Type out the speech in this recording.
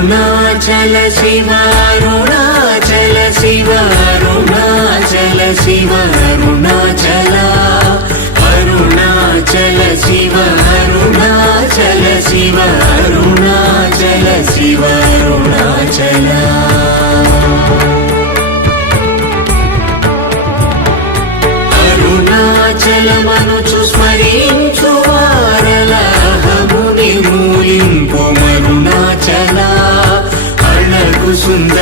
Arunachal Shiva Arunachal Shiva Arunachal Shiva Arunachal Arunachal Shiva Arunachal Shiva Arunachal Shiva Arunachal అరుణాచలమనుచు స్మరించు వారలహము నిర్మూలింపు Arunachal Azhagu Sundara